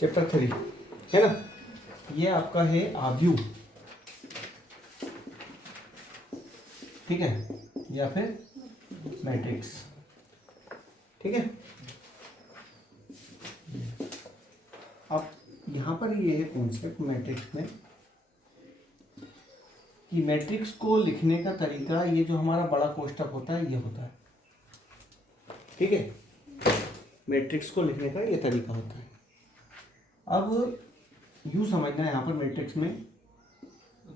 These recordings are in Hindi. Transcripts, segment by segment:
चैप्टर 3 है ना। ये आपका है आव्यूह, ठीक है, या फिर मैट्रिक्स, ठीक है। अब यहाँ पर ये है कॉन्सेप्ट मैट्रिक्स में कि मैट्रिक्स को लिखने का तरीका, ये जो हमारा बड़ा कोष्टक होता है ये होता है, ठीक है। मैट्रिक्स को लिखने का ये तरीका होता है। अब यूँ समझना है यहाँ पर मैट्रिक्स में,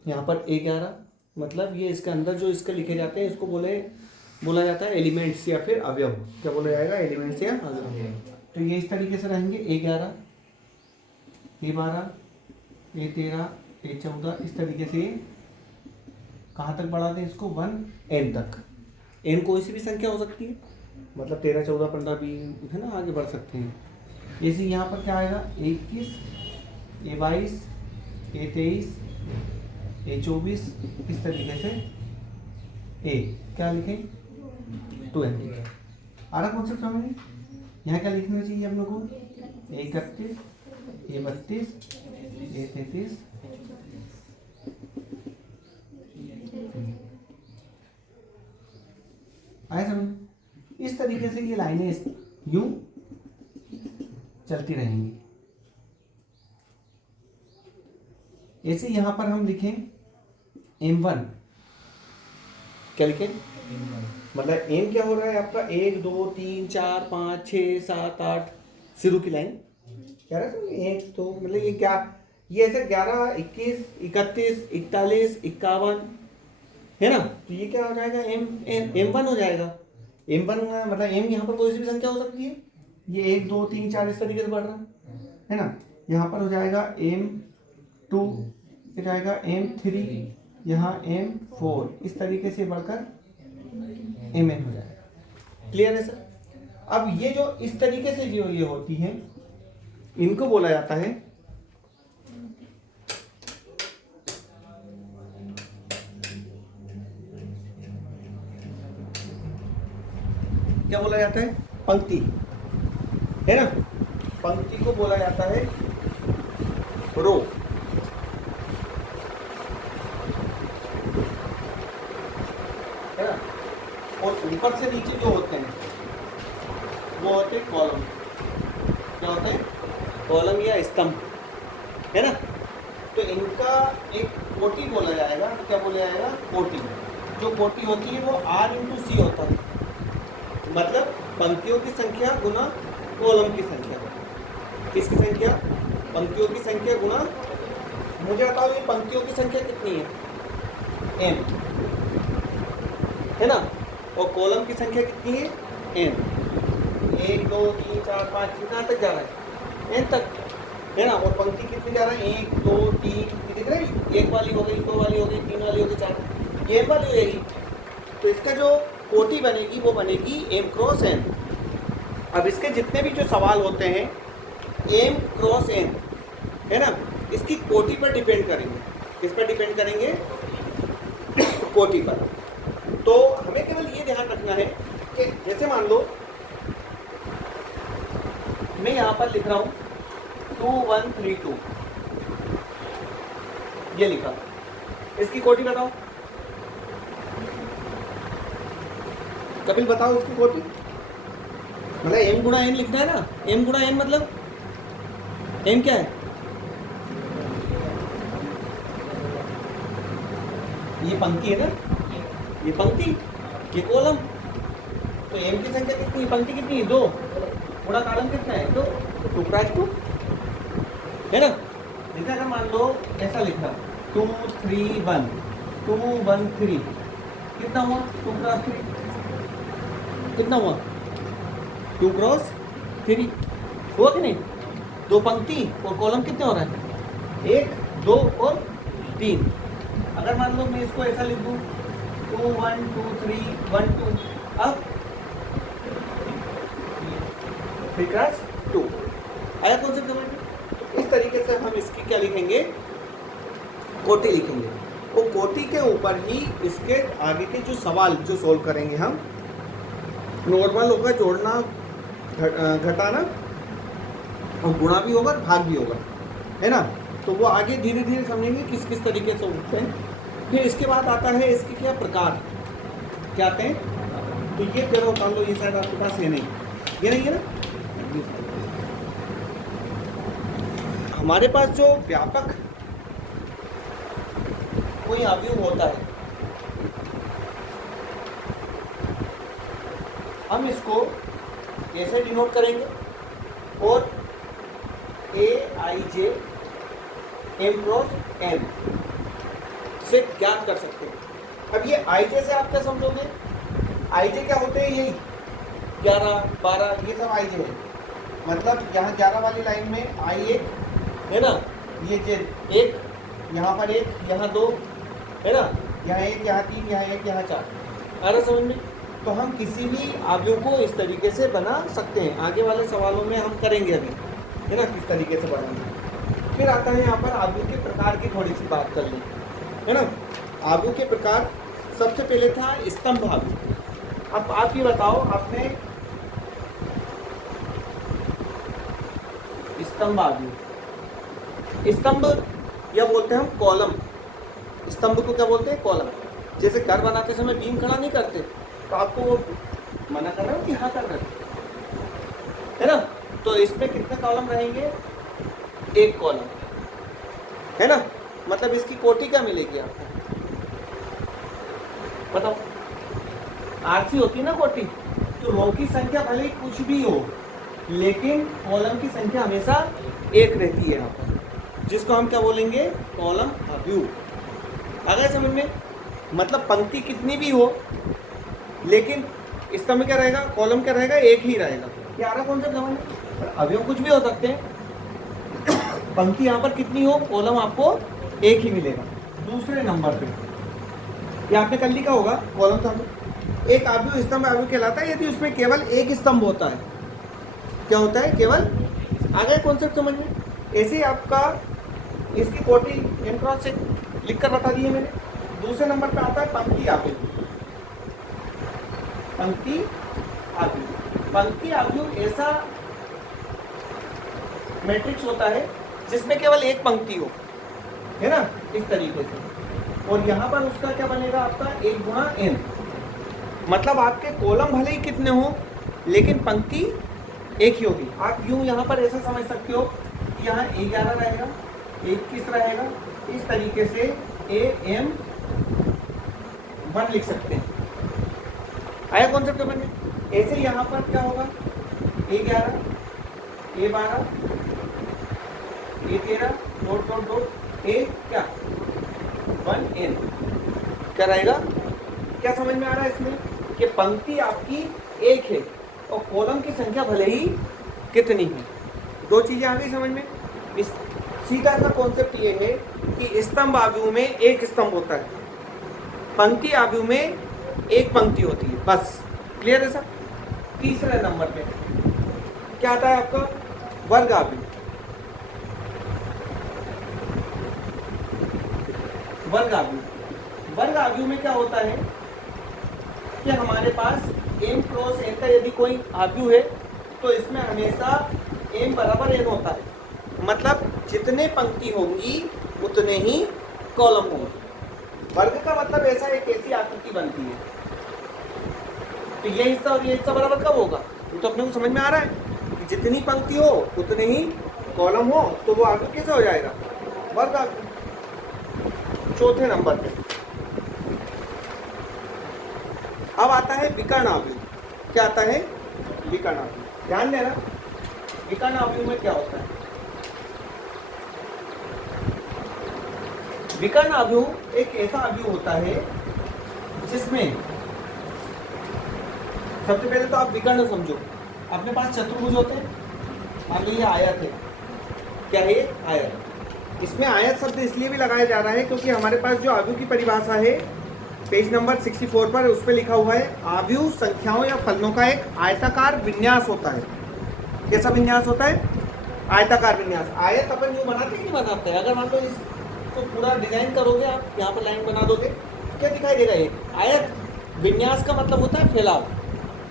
यहाँ पर A11 मतलब ये इसके अंदर जो इसके लिखे जाते हैं इसको बोला जाता है एलिमेंट्स या फिर अवयव। क्या बोला जाएगा? एलिमेंट्स या अवयव। तो ये इस तरीके से रहेंगे A11, A12, A13, A14, इस तरीके से कहाँ तक बढ़ा दें इसको? 1n तक। n कोई सी भी संख्या हो सकती है, मतलब 13, 14, 15, 20 है ना, आगे बढ़ सकते हैं। जैसे यहाँ पर क्या आएगा? A21, A22, A23, A24, इस तरीके से A क्या लिखें? 2n। आ रहा कॉन्सेप्ट समझ में? यहाँ क्या लिखना चाहिए हम लोग को? A31, A32, A33, आया समझ? इस तरीके से ये लाइनें यूं चलती रहेंगी। ऐसे यहां पर हम लिखें M1, क्या लिखें? मतलब M क्या हो रहा है आपका? 1 2 3 4 5 6 7 8 शुरू की लाइन क्या रहा है? 1 2 मतलब ये क्या, ये ऐसे 11 21 31 41 51 है ना। तो ये क्या हो जाएगा? M1 हो जाएगा। M1 मतलब M यहाँ पर कोई सी भी संख्या हो सकती है। ये 1 2 3 4 इस तरीके से बढ़ रहा है ना। यहाँ पर हो जाएगा M2, फिर जाएगा M3, यहाँ M4, इस तरीके से बढ़कर Mn हो जाएगा। क्लियर है सर? अब ये जो इस तरीके से जो ये होती हैं इनको बोला जाता है क्या बोला जाता है? पंक्ति, है ना। पंक्ति को बोला जाता है रो, है ना। और ऊपर से नीचे जो होते हैं वो होते हैं कॉलम। क्या होते हैं? कॉलम या स्तंभ, है ना। तो इनका एक कोटि बोला जाएगा। क्या बोला जाएगा? कोटि। जो कोटि होती है वो R×C होता है, मतलब पंक्तियों की संख्या गुना कॉलम की संख्या। किसकी संख्या? पंक्तियों की संख्या गुना, मुझे बताओ ये पंक्तियों की संख्या कितनी है? n, है ना। और कॉलम की संख्या कितनी है? n। 1 2 3 4 5 कहाँ तक जा रहा है? n तक, है ना। और पंक्ति कितनी जा रहा है? 1 2 3, दिख रही है? 1 वाली हो गई, 2 वाली हो गई, 3 वाली हो गई, 4, ये m वाली हो जाएगी। तो इसका जो कोटि बनेगी वो बनेगी M×n। अब इसके जितने भी जो सवाल होते हैं M×n, है ना, इसकी कोटि पर डिपेंड करेंगे। किस पर डिपेंड करेंगे? कोटि पर। तो हमें केवल ये ध्यान रखना है कि जैसे मान लो मैं यहाँ पर लिख रहा हूँ 2132, ये लिखा, इसकी कोटि बताओ। कपिल बताओ इसकी कोटि। मतलब M×n लिखना है ना। M×n मतलब M क्या है? ये पंक्ति है ना, ये पंक्ति, ये कॉलम। तो M की संख्या कितनी है? पंक्ति कितनी है? 2, पूरा कॉलम कितना है? 2, 2×2, है ना। जैसे अगर मान लो ऐसा लिखा 2 3 1 2 1 3, कितना हुआ? 2×3, कितना हुआ? 2×3 हुआ कि नहीं? 2 पंक्ति और कॉलम कितने हो रहा है? 1 2 और 3। अगर मान लो मैं इसको ऐसा लिख दूँ 2 1 2 3 1 2, अब 3×2 आया कौन सा समझ में? इस तरीके से हम इसकी क्या लिखेंगे? कोटि लिखेंगे। वो कोटि के ऊपर ही इसके आगे के जो सवाल जो सोल्व करेंगे हम, नॉर्मल होगा जोड़ना, घटाना, और गुणा भी होगा और भाग भी होगा, है ना। तो वो आगे धीरे धीरे समझेंगे किस किस तरीके से उठते हैं। फिर इसके बाद आता है इसके क्या प्रकार क्या आते हैं। तो ये चलो मान लो ये शायद आपके पास ये नहीं है ना। हमारे पास जो व्यापक कोई अवयव होता है, हम इसको ऐसे डिनोट करेंगे और AIJ M क्रॉस N से ज्ञात कर सकते हैं। अब ये IJ से आप क्या समझोगे, IJ क्या होते हैं, यही 11 12 ये सब IJ है। मतलब यहाँ 11 वाली लाइन में I1 है ना, ये एक, यहाँ पर एक, यहाँ 2 है ना, यहाँ 1 यहाँ 3 यहाँ 1 यहाँ 4 आ रहा समझ में। तो हम किसी भी अवयव को इस तरीके से बना सकते हैं। आगे वाले सवालों में हम करेंगे अभी, है ना, किस तरीके से बनाएंगे। फिर आता है यहाँ पर अवयव के प्रकार की थोड़ी सी बात कर लें, है ना। अवयव के प्रकार सबसे पहले था स्तंभ अवयव। अब आप ये बताओ, आपने स्तंभ अवयव, स्तंभ या बोलते हैं हम कॉलम, स्तंभ को क्या बोलते हैं, कॉलम। जैसे घर बनाते समय बीम खड़ा नहीं करते, तो आपको वो मना कर रहे हो कि हाँ कर रहे हो, है ना। तो इसमें कितने कॉलम रहेंगे, एक कॉलम, है ना। मतलब इसकी कोटि क्या मिलेगी आपको, बताओ। आरसी होती है ना कोटि, तो रो की संख्या भले ही कुछ भी हो, लेकिन कॉलम की संख्या हमेशा एक रहती है यहाँ पर, जिसको हम क्या बोलेंगे, कॉलम अवयव। अगर समझ में, मतलब पंक्ति कितनी भी हो, लेकिन स्तंभ में क्या रहेगा, कॉलम क्या रहेगा, एक ही रहेगा। ये आ रहा कॉन्सेप्ट समझ में। अवयव कुछ भी हो सकते हैं, पंक्ति यहाँ पर कितनी हो, कॉलम आपको एक ही मिलेगा। दूसरे नंबर पे ये आपने कर लिखा होगा, कॉलम था एक अवयव स्तंभ अवयव कहलाता है यदि उसमें केवल एक स्तंभ होता है। क्या होता है, केवल। आ गए कॉन्सेप्ट समझ में। ऐसे ही आपका इसकी कोटि M क्रॉस से लिख कर बता दिए मैंने। दूसरे नंबर पे आता है पंक्ति अवयव। पंक्ति अवयव, पंक्ति अवयव ऐसा मैट्रिक्स होता है जिसमें केवल एक पंक्ति हो, है ना, इस तरीके से। और यहाँ पर उसका क्या बनेगा, आपका 1 गुणा n। मतलब आपके कॉलम भले ही कितने हो, लेकिन पंक्ति एक ही होगी। आप यूं यहाँ पर ऐसा समझ सकते हो कि यहाँ 11 रहेगा, 21 रहेगा, इस तरीके से AM1 लिख सकते हैं। आया कॉन्सेप्ट समझ में। ऐसे यहाँ पर क्या होगा, A11 A12 A13 dot dot dot A क्या 1n क्या रहेगा। क्या समझ में आ रहा है इसमें कि पंक्ति आपकी एक है और कॉलम की संख्या भले ही कितनी है। दो चीजें आ गई समझ में। इस सीधा सा कॉन्सेप्ट ये है कि स्तंभ अवयव में एक स्तंभ होता है, पंक्ति अवयव में एक पंक्ति होती है, बस। क्लियर है सर। तीसरे नंबर पे क्या आता है आपका, वर्ग अवयव। वर्ग अवयव, वर्ग अवयव में क्या होता है कि हमारे पास m क्रॉस n का यदि कोई अवयव है तो इसमें हमेशा m बराबर n होता है। मतलब जितने पंक्ति होंगी उतने ही कॉलम होंगे। वर्ग का मतलब ऐसा एक ऐसी आकृति बनती है, तो ये हिस्सा और ये हिस्सा बराबर कब होगा, तो अपने को समझ में आ रहा है कि जितनी पंक्ति हो उतने ही कॉलम हो, तो वो अवयव कैसे हो जाएगा, वर्ग अवयव। चौथे नंबर पे अब आता है विकर्ण अवयव। क्या आता है, विकर्ण अवयव। ध्यान देना, विकर्ण अवयव में क्या होता है। विकर्ण अवयव एक ऐसा अवयव होता है जिसमें सबसे पहले तो आप विकर्ण समझो। अपने पास चतुर्भुज होते हैं, मान लीजिए आयत है। क्या है, आयत। इसमें आयत शब्द इसलिए भी लगाया जा रहा है क्योंकि हमारे पास जो अवयव की परिभाषा है पेज नंबर 64 पर, उस पर लिखा हुआ है अवयव संख्याओं या फलनों का एक आयताकार विन्यास होता है। कैसा विन्यास होता है, आयताकार विन्यास। आयत अपन यूँ बनाते नहीं बनाते। अगर मान लो इसको पूरा डिजाइन करोगे आप, यहाँ पर लाइन बना दोगे, क्या दिखाई देगा, एक आयत। विन्यास का मतलब होता है फैलाव,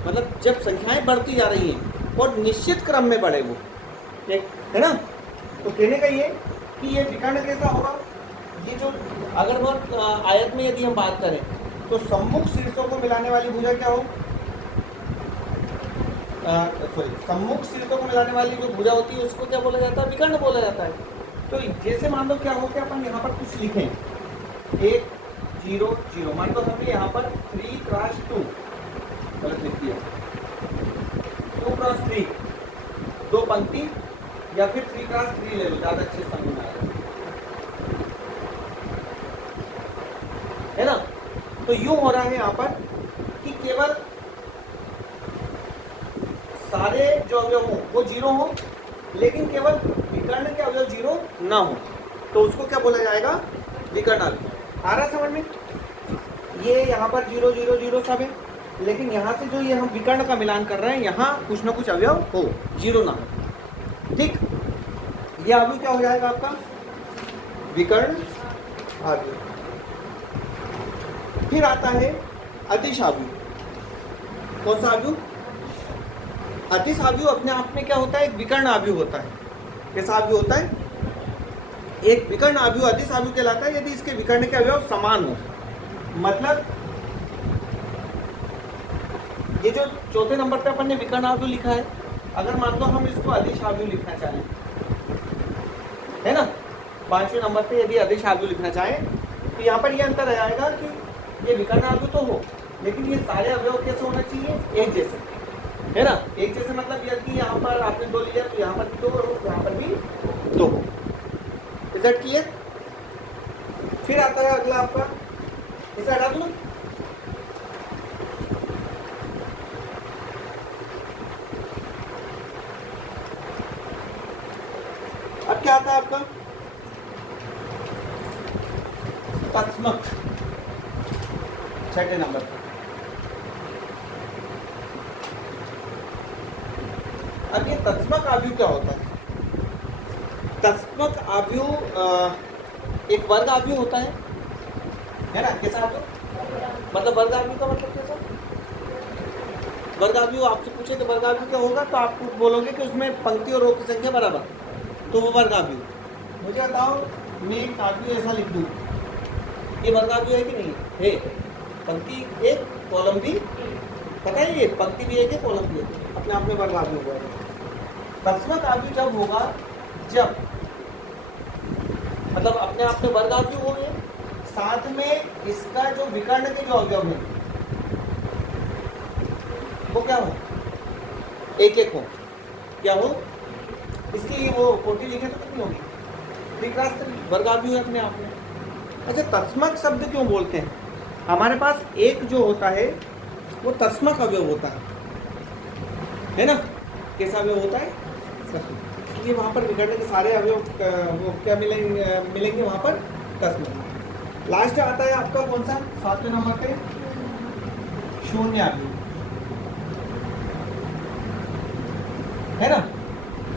मतलब जब संख्याएं बढ़ती जा रही हैं और निश्चित क्रम में बढ़े वो। एक है ना। तो कहने का ये कि ये विकर्ण कैसा होगा, ये जो अगर बहुत आयत में यदि हम बात करें तो सम्मुख शीर्षों को मिलाने वाली भुजा क्या हो, सम्मुख शीर्षों को मिलाने वाली जो भुजा होती है उसको क्या बोला जाता है, विकर्ण बोला जाता है। तो जैसे मान लो क्या हो कि अपन यहाँ पर कुछ लिखें 1 0 0, मान लो हमने यहाँ पर 3 क्रॉस 2 गलत लिख दिया, 2 क्रॉस 3 2 पंक्ति, या फिर 3 क्रॉस 3 ले लो, ज़्यादा अच्छे समझ में आएगा, है ना। तो यूं हो रहा है यहाँ पर कि केवल सारे जो अवयव हो वो 0 हो, लेकिन केवल विकर्ण के अवयव 0 ना हो, तो उसको क्या बोला जाएगा, विकर्ण अवयव। आ रहा समझ में, ये यहाँ पर 0 0 0 सब है, लेकिन यहाँ से जो ये हम विकर्ण का मिलान कर रहे हैं यहाँ कुछ ना कुछ अवयव हो, 0 ना हो, ठीक। ये अवयव क्या हो जाएगा आपका, विकर्ण अवयव। फिर आता है अदिश अवयव। कौन सा अवयव, अदिश अवयव अपने आप में क्या होता है, एक विकर्ण अवयव होता है। कैसा अवयव होता है, एक विकर्ण अवयव अदिश अवयव कहलाता है यदि इसके विकर्ण के अवयव समान हो। मतलब ये जो चौथे नंबर पे अपन ने विकर्ण अवयव लिखा है, अगर मान लो हम इसको अदिश अवयव लिखना चाहें, है ना, 5वें नंबर पे यदि अदिश अवयव लिखना चाहें तो यहाँ पर ये अंतर आ जाएगा कि ये विकर्ण अवयव तो हो, लेकिन ये सारे अवयव कैसे होना चाहिए, एक जैसे, है ना। एक जैसे मतलब यदि यहाँ पर आपने 2 लिया तो यहाँ पर भी 2 और यहाँ पर भी 2 हो। Is that clear. फिर आता है अगला आपका, इसे हटा दूं, अब क्या आता है आपका, तत्समक, 6ठे नंबर पर। अब ये तत्समक अवयव क्या होता है, तत्समक अवयव एक वर्ग अवयव होता है ना। कैसा अवयव, मतलब वर्ग अवयव का मतलब कैसा, वर्ग अवयव आपसे पूछे तो वर्ग अवयव क्या होगा, तो आप बोलोगे कि उसमें पंक्ति और रो की संख्या बराबर, तो वो वर्ग अवयव। मुझे बताओ, मैं एक अवयव ऐसा लिख दूँ, ये वर्ग अवयव है कि नहीं है, पंक्ति एक कॉलम भी, पता है ये पंक्ति भी एक है कॉलम भी एक, अपने आप में वर्ग अवयव होगा। तत्समक अवयव जब होगा जब मतलब अपने आप में वर्ग अवयव हो गए, साथ में इसका जो विकर्ण के जो अवयव है वो क्या हो, एक एक हो, क्या हो, इसकी वो कोटि लिखे तो कितनी होगी, 3 क्रॉस 3 वर्ग अवयव है अपने आप में। अच्छा, तत्समक शब्द क्यों बोलते हैं, हमारे पास एक जो होता है वो तत्समक अवयव होता है ना। कैसा अवयव होता है, इसलिए वहाँ पर विकर्ण के सारे अवयव वो क्या मिलेंगे वहाँ पर, तत्समक। लास्ट आता है आपका कौन सा, 7वें नंबर पे, शून्य अवयव, है ना।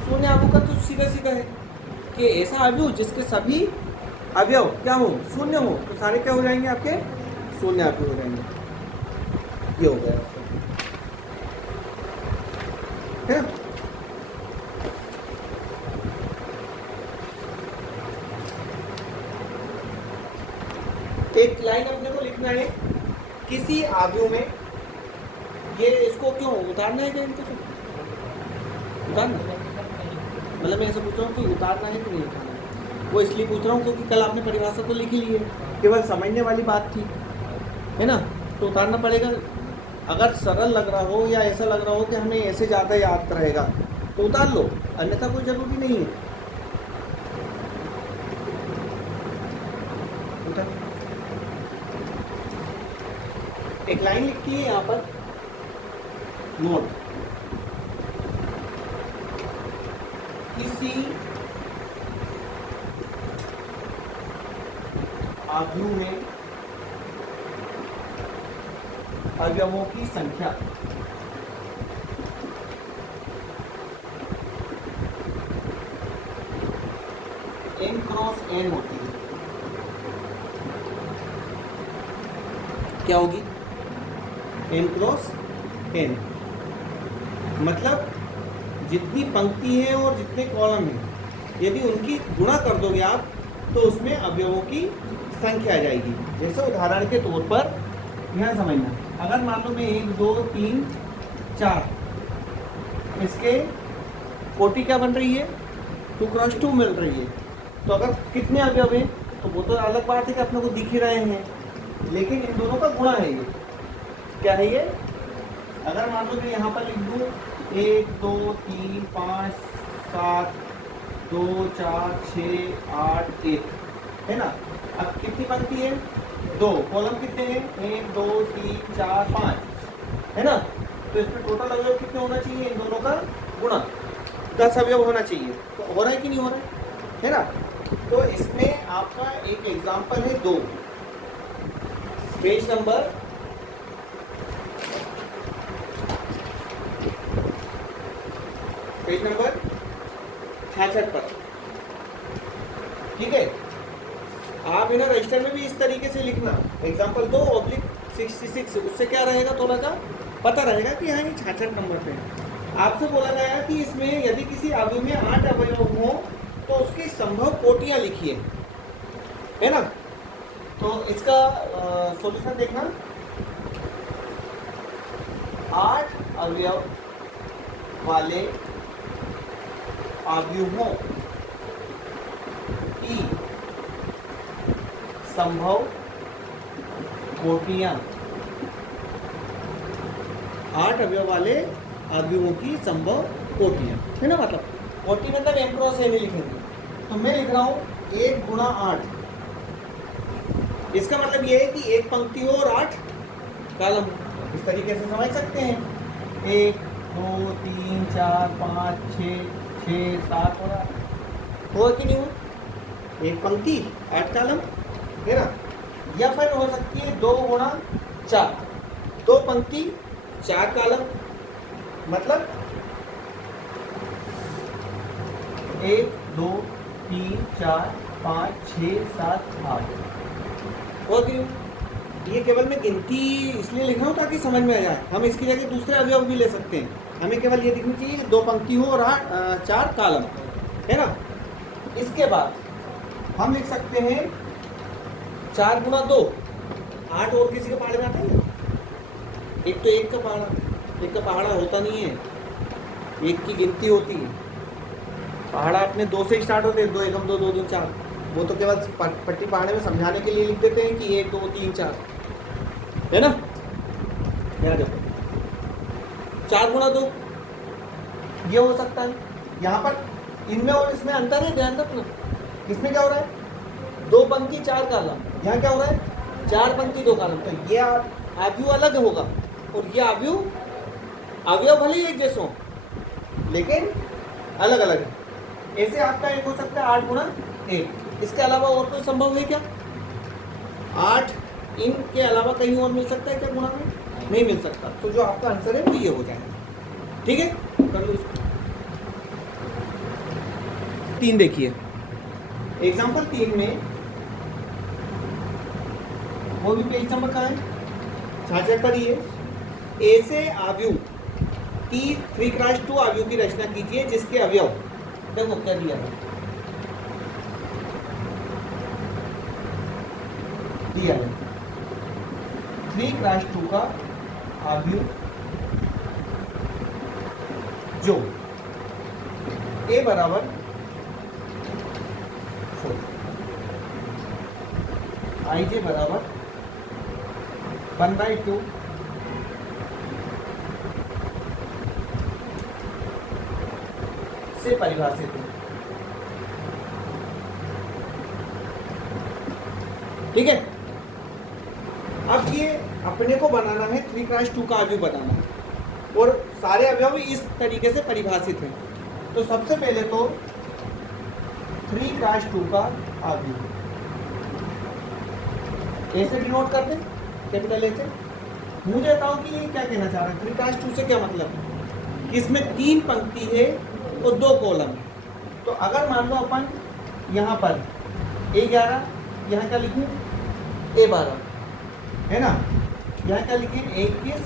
शून्य अवयव का तो सीधा सीधा है कि ऐसा अवयव जिसके सभी अवयव क्या हो, शून्य हो, तो सारे क्या हो जाएंगे आपके, शून्य अवयव हो जाएंगे। ये हो गया, है ना। एक लाइन अपने को लिखना है, किसी अवयव में, ये इसको क्यों उतारना है, क्या इनको सब उतारना, मतलब मैं ऐसा पूछ रहा हूँ कि उतारना है कि नहीं उतारना है, वो इसलिए पूछ रहा हूँ क्योंकि कल आपने परिभाषा तो लिखी ली है, केवल समझने वाली बात थी, है ना। तो उतारना पड़ेगा, अगर सरल लग रहा हो या ऐसा लग रहा हो कि हमें ऐसे ज़्यादा याद रहेगा तो उतार लो, अन्यथा कोई ज़रूरी नहीं है। एक लाइन लिखती है यहाँ पर, नोट, किसी अवयव में अवयवों की संख्या n क्रॉस n होती है, क्या होगी, n क्रॉस n, मतलब जितनी पंक्ति है और जितने कॉलम है यदि उनकी गुणा कर दोगे आप तो उसमें अवयवों की संख्या आ जाएगी। जैसे उदाहरण के तौर पर यहाँ समझना, अगर मान लो मैं 1 2 3 4, इसके कोटि क्या बन रही है, 2x2 मिल रही है। तो अगर कितने अवयव हैं तो वो तो अलग बात है कि अपने को दिख ही रहे हैं, लेकिन इन दोनों का गुणा है। ये क्या है ये, अगर मान लो मैं यहाँ पर लिख दूँ 1 2 3 5 7 2 4 6 8 1, है ना। अब कितनी पंक्ति है, 2, कॉलम कितने हैं, 1 2 3 4 5, है ना। तो इसमें टोटल अवयव कितने होना चाहिए, इन दोनों का गुणा 10 अवयव होना चाहिए। तो हो रहा है कि नहीं हो रहा है ना। तो इसमें आपका एक एग्जाम्पल है 2, पेज नंबर 66 पर, ठीक है। आप इन्हें रजिस्टर में भी इस तरीके से लिखना, एग्जाम्पल 2/66, उससे क्या रहेगा, थोड़ा सा पता रहेगा कि हाँ ये 66 नंबर पे है। आपसे बोला गया कि इसमें यदि किसी अवयव में 8 अवयव हो तो उसकी संभव कोटियां लिखिए, है ना। तो इसका सॉल्यूशन देखना, 8 अवयव वाले अवयवों की संभव कोटियां, 8 अवयव वाले अवयवों की संभव कोटियां, है ना। मतलब कोटि मतलब m क्रॉस n लिखेंगे। तो मैं लिख रहा हूँ 1 गुणा 8, इसका मतलब ये है कि एक पंक्ति हो और 8 कॉलम। इस तरीके से समझ सकते हैं, 1 2 3 4 5 6 6 7 हो रहा हुआ कि नहीं हुआ, एक पंक्ति 8 कॉलम, है ना। या फिर हो सकती है 2 गुणा 4, 2 पंक्ति 4 कॉलम, मतलब 1 2 3 4 5 6 7 8 हो गई। ये केवल मैं गिनती इसलिए लिख रहा हूँ ताकि समझ में आ जाए। हम इसकी जगह दूसरे अवयव भी ले सकते हैं, हमें केवल ये दिखनी चाहिए कि 2 पंक्ति हो और 4 कॉलम, है ना। इसके बाद हम लिख सकते हैं 4 गुणा 2, 8 और किसी के पहाड़े में आता है ना, एक तो एक का पहाड़ा, एक का पहाड़ा होता नहीं है, एक की गिनती होती है। पहाड़ा अपने 2 से स्टार्ट होते हैं, 2 एकम 2 2 2 4, वो तो केवल पट्टी पहाड़े में समझाने के लिए लिख देते हैं कि 1 2 3 4, है ना। यहाँ देखो 4 गुणा 2 ये हो सकता है। यहाँ पर इनमें और इसमें अंतर है, ध्यान रखना। इसमें क्या हो रहा है, 2 पंक्ति 4 कॉलम, यहाँ क्या हो रहा है 4 पंक्ति 2 कॉलम। तो ये अवयव अलग होगा और ये अवयव भले ही एक जैसे हो लेकिन अलग अलग है। ऐसे आपका एक हो सकता है 8 गुणा 1। इसके अलावा और कोई संभव है क्या, 8 इनके अलावा कहीं और मिल सकता है क्या गुणा में, नहीं मिल सकता। तो जो आपका आंसर है वो ये हो जाएगा, ठीक है। कर लो इसको। 3 देखिए, एग्जाम्पल 3 में वो भी पेज नंबर का है, 66 पर ही है। ऐसे अवयव 3x2 अवयव की रचना कीजिए जिसके अवयव, देखो क्या दिया है, दिया है 3x2 का अवयव जो a बराबर 4, ij बराबर 1/2 से परिभाषित है, ठीक है। अब ये अपने को बनाना है 3x2 का अवयव बनाना है और सारे अवयव इस तरीके से परिभाषित हैं। तो सबसे पहले तो 3x2 का अवयव ऐसे डिनोट करते हैं, कैपिटल ए से। मुझे बताओ कि ये क्या कहना चाह रहा है, 3x2 से क्या मतलब है कि इसमें 3 पंक्ति है और 2 कॉलम है। तो अगर मान लो अपन यहाँ पर A11, यहाँ क्या लिखूँ A12, है ना। यहाँ क्या लिखें 21,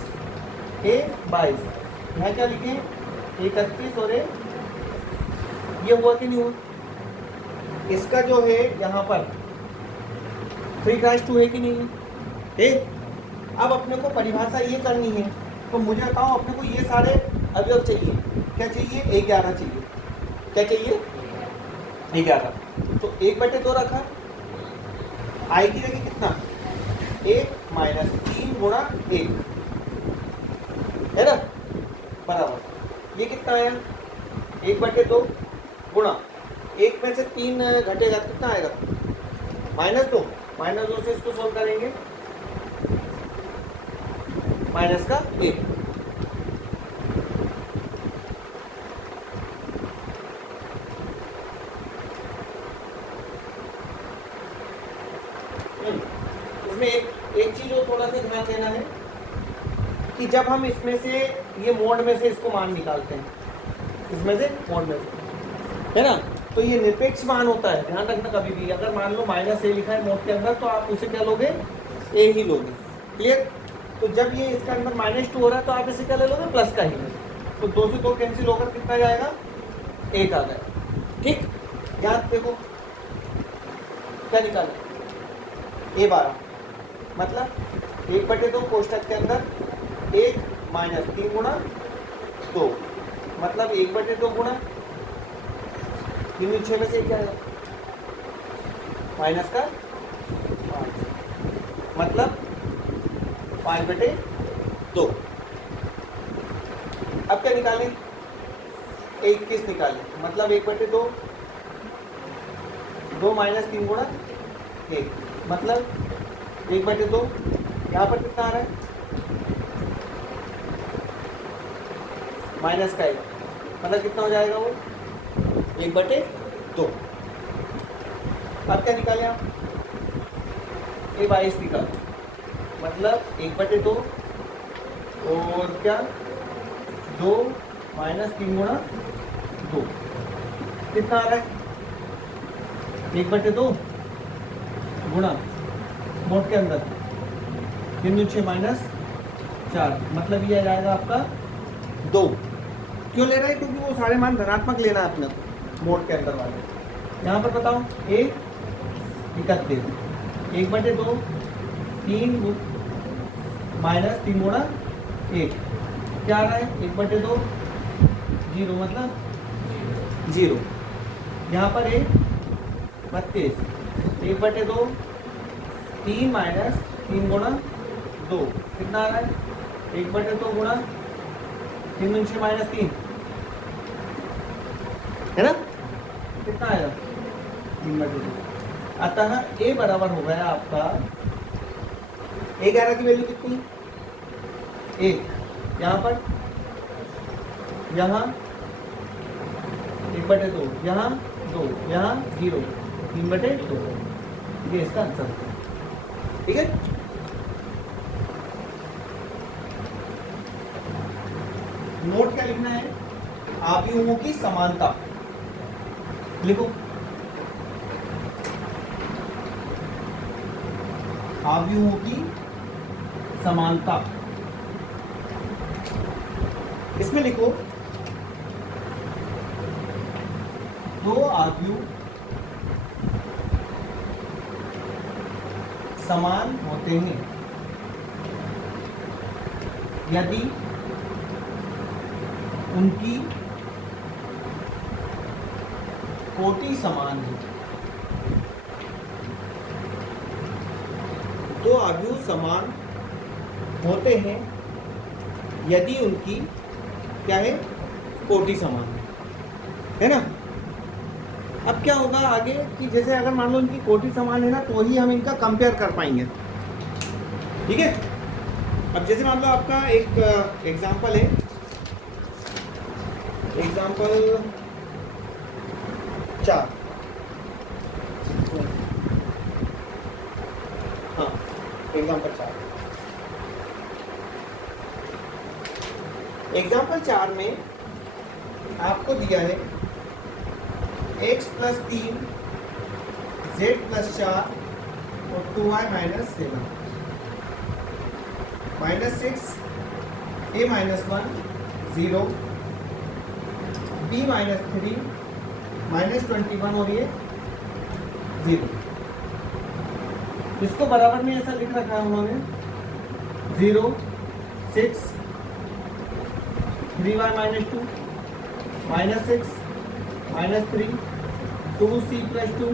A22, यहाँ क्या लिखें 31 और ये हुआ कि नहीं हुआ, इसका जो है यहाँ पर 3/2 है कि नहीं है? अब अपने को परिभाषा ये करनी है, तो मुझे बताओ अपने को ये सारे अवयव चाहिए। क्या चाहिए? 11 चाहिए। क्या चाहिए? 11। तो 1/2 रखा, आई की जगह कितना? 1 माइनस 3 गुणा 1 है ना, बराबर ये कितना आया? 1/2 गुणा 1 में से 3 घटेगा तो कितना आएगा? -2। -2 से इसको सोल्व करेंगे, माइनस का 1। इसमें एक चीज और थोड़ा सा ध्यान देना है कि जब हम इसमें से ये मोड में से इसको मान निकालते हैं, इसमें से मोड में से, है ना, तो ये निरपेक्ष मान होता है। ध्यान रखना कभी भी अगर मान लो -a लिखा है मोड के अंदर तो आप उसे क्या लोगे? a ही लोगे। क्लियर? तो जब ये इसके अंदर -2 हो रहा है तो आप इसे क्या ले लोगे? प्लस का ही। तो 2 से 2 कैंसिल होकर कितना जाएगा? 1 आ जाएगा। ठीक, याद देखो क्या निकाला? A12 मतलब 1/2 कोष्टक के अंदर 1 माइनस 3 गुणा 2 मतलब 1/2 गुणा 3 6 में से क्या है? माइनस का 5 मतलब 5/2। अब क्या निकालें? 21 निकालें मतलब 1/2 2 माइनस 3 गुणा 1 मतलब 1/2। यहाँ पर कितना आ रहा है? माइनस का 1 मतलब कितना हो जाएगा वो? 1/2। अब क्या निकालें आप? A22 निकालें मतलब 1/2 और क्या 2 माइनस 3 गुणा 2 कितना आ रहा है? 1/2 गुणा मोड के अंदर 3 6 माइनस 4 मतलब ये आ जाएगा आपका 2। क्यों ले रहा है? क्योंकि वो सारे मान धनात्मक लेना है अपने को मोड के अंदर वाले। यहाँ पर बताओ A 31 1/2 3 माइनस 3 गुणा 1 क्या आ रहा है? 1/2 0 मतलब 0। यहाँ पर A 32 1/2 3 माइनस 3 गुणा 2 कितना आ रहा है? 1/2 गुणा 3 6 माइनस 3 है ना, कितना आएगा? 3/2। अतः A बराबर हो गया आपका 11 की वैल्यू कितनी? 1 यहाँ पर, यहाँ 1/2 यहाँ 2 यहाँ 0 3/2 ये इसका आंसर है। ठीक है, नोट क्या लिखना है? आव्यूहों की समानता लिखो। आव्यूहों की समानता इसमें लिखो दो आव्यूह समान होते हैं यदि उनकी कोटि समान है। दो आव्यूह समान होते हैं यदि उनकी क्या है? कोटि समान है ना। अब क्या होगा आगे कि जैसे अगर मान लो इनकी कोटि समान है ना तो ही हम इनका कंपेयर कर पाएंगे। ठीक है, अब जैसे मान लो आपका एक एग्जांपल है, एग्जांपल 4। हाँ, एग्जांपल 4। एग्जांपल 4 में आपको दिया है x + 3 z + 4 और 2y - 7 -6 a - 1 0 b - 3 -21 और ये 0। इसको बराबर में ऐसा लिख रखा है उन्होंने 0 6 3y minus 2 minus 6 minus 3 2c plus 2,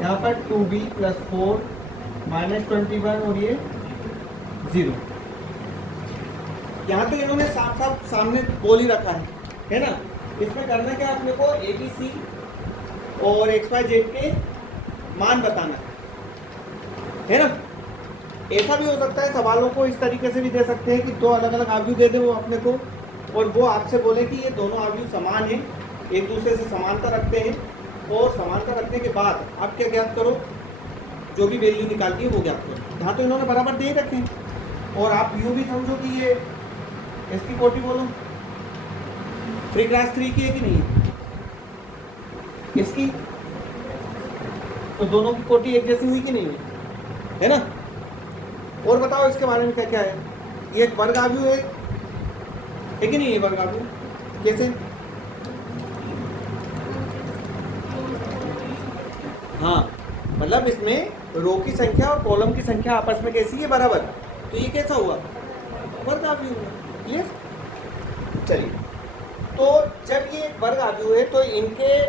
यहाँ पर 2b प्लस 4 माइनस 21 और ये 0। यहाँ तो इन्होंने साफ साफ सामने बोल ही रखा है ना। इसमें करना क्या अपने को ABC और XYZ के मान बताना है ना। ऐसा भी हो सकता है सवालों को इस तरीके से भी दे सकते हैं कि दो अलग अलग आव्यूह दे दे वो अपने को, और वो आपसे बोले कि ये दोनों आव्यूह समान हैं, एक दूसरे से समानता रखते हैं, और समानता रखने के बाद आप क्या ज्ञात करो, जो भी वैल्यू निकालती है वो ज्ञात करो। यहाँ तो इन्होंने बराबर दे ही रखे हैं, और आप यूँ भी समझो कि ये इसकी कोटि बोलो 3 क्लास 3 की है कि नहीं है, इसकी तो दोनों की कोटि एक जैसी हुई कि नहीं हुई, है ना। और बताओ इसके बारे में क्या क्या है। ये एक वर्ग आव्यूह है कि नहीं, ये वर्ग आव्यूह कैसे, हाँ मतलब इसमें रो की संख्या और कॉलम की संख्या आपस में कैसी है, बराबर। तो ये कैसा हुआ, वर्ग आव्यूह हुआ। क्लियर। चलिए, तो जब ये वर्ग आव्यूह है तो इनके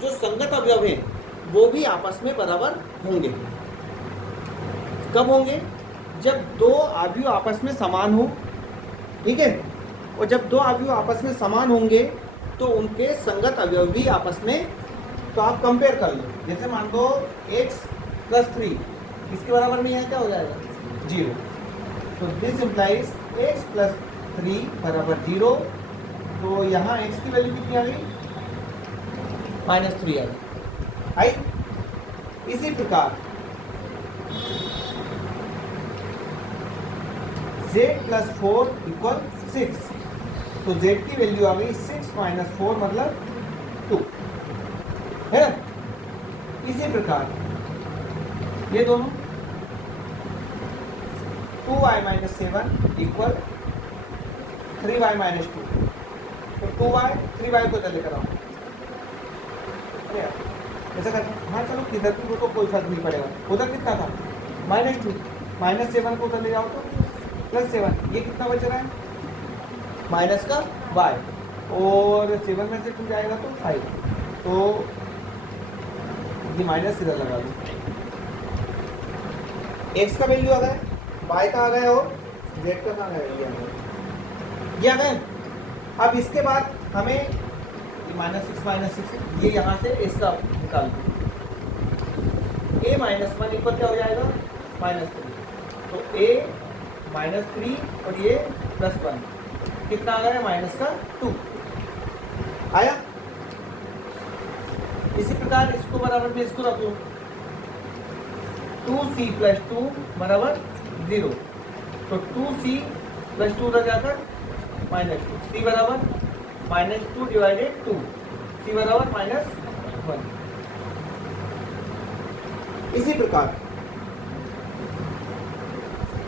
जो संगत अवयव हैं वो भी आपस में बराबर होंगे। कब होंगे, जब दो आव्यूह आपस में समान हो, ठीक है। और जब दो आव्यूह आपस में समान होंगे तो उनके संगत अवयव भी आपस में, तो आप कंपेयर कर लो। जैसे मान लो x प्लस 3 इसके बराबर में यहाँ क्या हो जाएगा 0, तो दिस इम्प्लाइज x प्लस 3 बराबर 0। तो यहाँ x की वैल्यू कितनी आ गई, -3 आ गई। आई इसी प्रकार z प्लस 4 इक्वल 6, तो z की वैल्यू आ गई 6 माइनस 4 मतलब 2, है ना। इसी प्रकार ये दोनों 2y minus 7 equal 3y minus 2, तो 2y 3y को इधर लेकर आओ, ऐसा करना। हाँ चलो किधर भी वो तो कोई फर्क नहीं पड़ेगा। उधर कितना था -2, -7 को उधर ले जाओ तो +7, ये कितना बच रहा है माइनस का y, और 7 में से 2 जाएगा तो 5, तो ये माइनस इधर लगा दो। x का वैल्यू आ गया, y का आ गया और z का आ गया, ये आ गया। अब इसके बाद हमें -6 ये यहाँ से इसका निकाल दो, a -1 इक्वल क्या हो जाएगा -3, तो a -3 और ये +1 कितना आ गया -2 आया। इसी प्रकार इसको बराबर में इसको रख लो, 2c प्लस 2 बराबर 0, तो 2c प्लस 2 उधर जाकर -2, c बराबर -2 डिवाइडेड 2, c बराबर -1। इसी प्रकार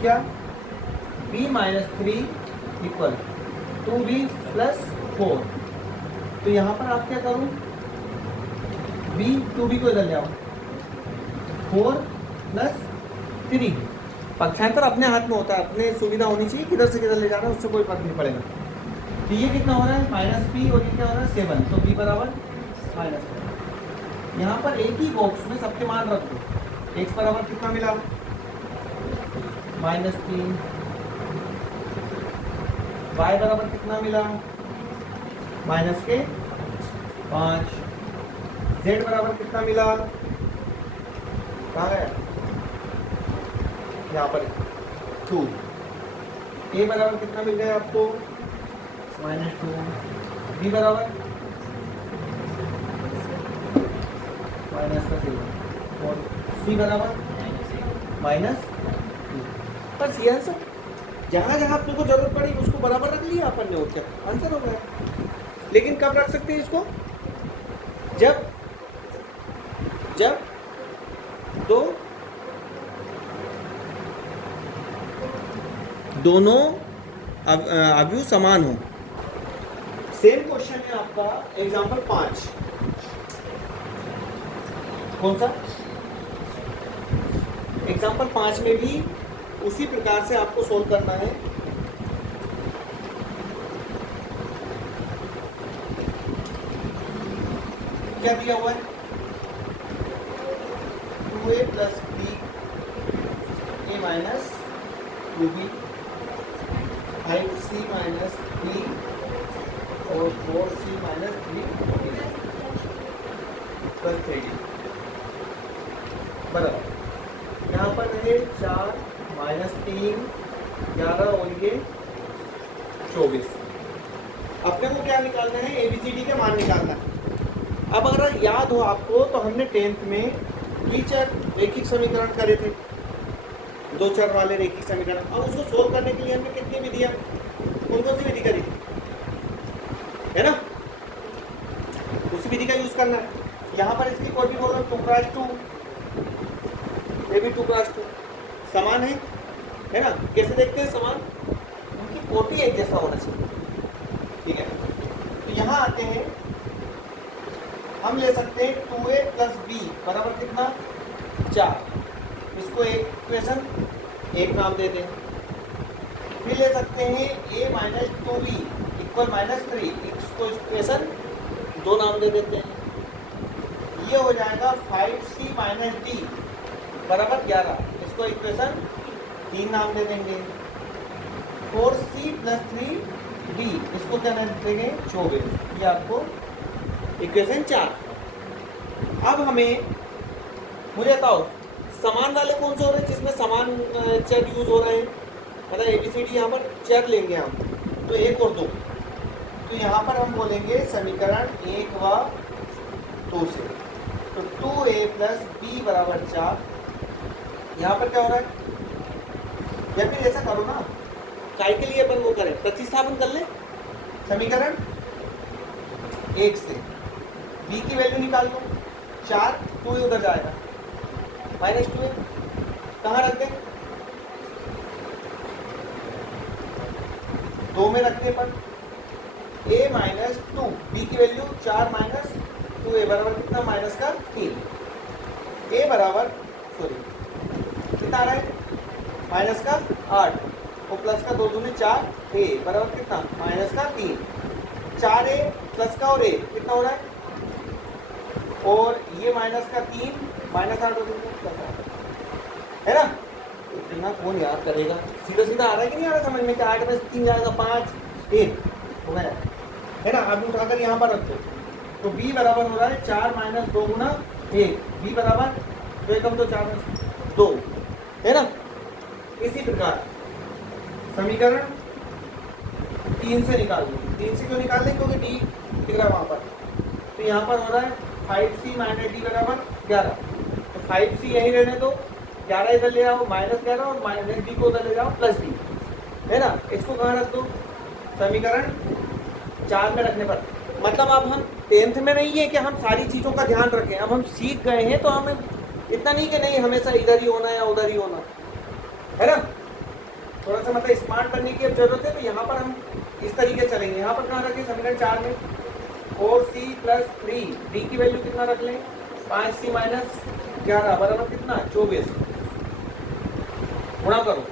क्या b -3 इक्वल 2b प्लस 4, तो यहाँ पर आप क्या करूँ, b 2b को इधर ले आओ, 4 प्लस 3, पक्षांतर अपने हाथ में होता है, अपने सुविधा होनी चाहिए, किधर से किधर ले जाना है उससे कोई फर्क नहीं पड़ेगा। तो ये कितना हो रहा है -p और ये क्या हो रहा है 7, तो b बराबर -7। यहाँ पर एक ही बॉक्स में सबके मान रख दो। x बराबर कितना मिला -3, y बराबर कितना मिला -5, z बराबर कितना मिला, कहाँ गया, यहाँ पर 2, a बराबर कितना मिल गया आपको -2, b बराबर -7 और c बराबर -2। बस ये आंसर, जहाँ जहाँ अपने को जरूरत पड़ी उसको बराबर रख लिया अपन ने, और क्या आंसर हो गया। लेकिन कब रख सकते हैं इसको, जब दोनों आव्यूह समान हो। सेम क्वेश्चन है आपका एग्जाम्पल 5, कौन सा? एग्जाम्पल 5 में भी उसी प्रकार से आपको सोल्व करना है। क्या दिया हुआ है? 2a प्लस बी ए माइनस 2b, 5c माइनस 3 और 4c माइनस 3 प्लस 3d बराबर। यहाँ पर है 4 माइनस 3 11 और ये 24। अपने को क्या निकालना है? ABCD के मान निकालना है। अब अगर याद हो आपको तो हमने 10th में द्विचर रेखिक समीकरण करे थे, दो चर वाले रेखिक समीकरण। अब उसको सोल्व करने के लिए हमने कितनी विधियां, कौन कौन सी विधि करी है ना? उसी विधि का यूज करना है। यहाँ पर इसकी कोई भी बोलो 2x2, ये भी 2x2 समान है ना? कैसे देखते हैं समान? उनकी कोटि एक जैसा होना चाहिए, ठीक है। तो यहाँ आते हैं, हम ले सकते हैं 2a प्लस बी बराबर कितना? 4। इसको एक इक्वेशन एक नाम दे दें। फिर ले सकते हैं a minus 2b equal minus 3, इसको इक्वेशन 2 नाम दे देते हैं। ये हो जाएगा 5c माइनस d बराबर 11, इसको इक्वेशन 3 नाम दे देंगे। 4c प्लस 3d, इसको क्या नाम देंगे? 24। ये आपको इक्वेशन 4। अब हमें मुझे बताओ समान वाले कौन से हो रहे हैं जिसमें समान चर यूज हो रहे हैं? मतलब ABCD यहाँ पर चर लेंगे हम, तो 1 और 2। तो यहाँ पर हम बोलेंगे समीकरण 1 व 2 से, तो 2a प्लस बी बराबर 4। यहाँ पर क्या हो रहा है? या फिर ऐसा करो ना, काय के लिए अपन वो करें, प्रतिस्थापन कर ले समीकरण 1 से, b की वैल्यू निकाल लो 4, 2 उधर जाएगा माइनस 2 कहाँ रख दें? 2 में रखने पर a माइनस 2, b की वैल्यू 4 माइनस 2a बराबर कितना? माइनस का 3। a बराबर कितना आ रहा है? माइनस का 8 और प्लस का 2 दूनी 4, a बराबर कितना? माइनस का 3। 4a प्लस का और a कितना हो रहा है? और ये माइनस का 3 माइनस 8 प्लस 8 है ना? इतना कौन याद करेगा? सीधा सीधा आ रहा है कि नहीं आ रहा समझ में? क्या 8 में 3 जाएगा 5 1 हो गया है ना? अब उठाकर यहाँ पर रख दो, तो b बराबर हो रहा है 4 माइनस 2 गुना 1, b बराबर 2 एकम 2 4 2 है ना? इसी प्रकार समीकरण 3 से निकाल लो। 3 से क्यों निकाल लें? क्योंकि d दिख रहा है वहाँ पर। तो यहाँ पर हो रहा है 5c माइनस d बराबर 11। तो 5c यहीं रहने दो, 11 इधर ले आओ माइनस 11 और माइनस d को उधर ले जाओ प्लस d, है ना? इसको कहाँ रख दो? समीकरण 4 में रखने पर। मतलब अब हम 10th में नहीं है कि हम सारी चीज़ों का ध्यान रखें, अब हम सीख गए हैं, तो हमें इतना नहीं कि नहीं हमेशा इधर ही होना या उधर ही होना, है ना? थोड़ा सा मतलब स्मार्ट करने की अब जरूरत है। तो यहाँ पर हम इस तरीके से चलेंगे। यहाँ पर कहाँ रखें? समीकरण 4 में 4c प्लस 3, d की वैल्यू कितना रख लें? 5c माइनस 11 बराबर कितना? 24। गुणा करो,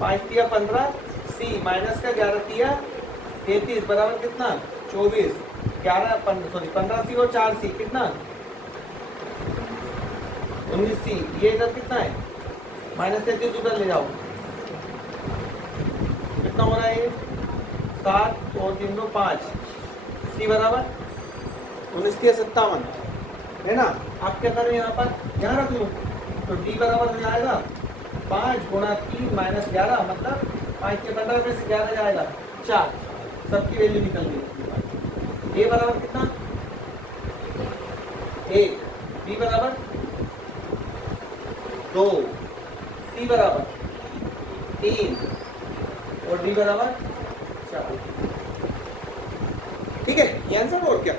5 तिया 15, c माइनस का 11 तिया 33 बराबर कितना? 24। 15c और 4c कितना? 19c। ये इधर कितना है? माइनस 33 उधर ले जाओ, कितना हो रहा है? 7 और 3 2 5, c बराबर 19 तिया 57 है ना? आप क्या करें? यहाँ पर यहाँ रख लूँ, तो d बराबर हो जाएगा 5 गुणा 3 माइनस 11, मतलब 5 के 15 में से 11 जाएगा 4, सबकी वैल्यू निकल गई। a बराबर कितना? 1, b बराबर 2, c बराबर 3 और d बराबर 4। ठीक है, ये आंसर और क्या?